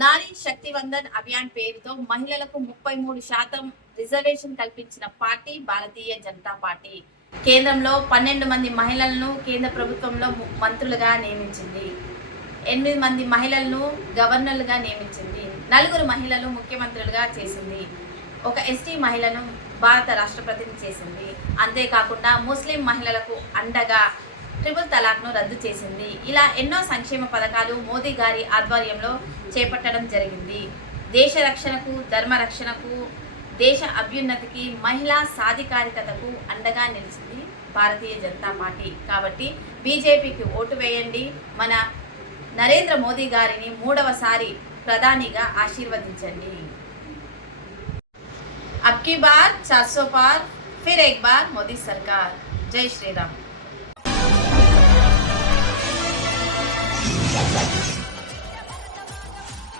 నారీ శక్తి వందన్ అభియాన్ పేరుతో మహిళలకు 33% రిజర్వేషన్ కల్పించిన పార్టీ భారతీయ జనతా పార్టీ. కేంద్రంలో 12 మంది మహిళలను కేంద్ర ప్రభుత్వంలో మంత్రులుగా నియమించింది. 8 మంది మహిళలను గవర్నర్లుగా నియమించింది. 4 మహిళలు ముఖ్యమంత్రులుగా చేసింది. ఒక ఎస్టీ మహిళను భారత రాష్ట్రపతిని చేసింది. అంతేకాకుండా ముస్లిం మహిళలకు అండగా ట్రిపుల్ తలాక్ను రద్దు చేసింది. ఇలా ఎన్నో సంక్షేమ పథకాలు మోదీ గారి ఆధ్వర్యంలో చేపట్టడం జరిగింది. దేశ రక్షణకు, ధర్మ రక్షణకు, దేశ అభ్యున్నతికి, మహిళా సాధికారికతకు అండగా నిలిచింది భారతీయ జనతా పార్టీ. కాబట్టి బీజేపీకి ఓటు వేయండి. మన నరేంద్ర మోదీ గారిని 3వసారి ప్రధానిగా ఆశీర్వదించండి. అబ్కి బార్ 400 పార్, ఫిర్ ఏక్ బార్ మోదీ సర్కార్. జై శ్రీరామ్.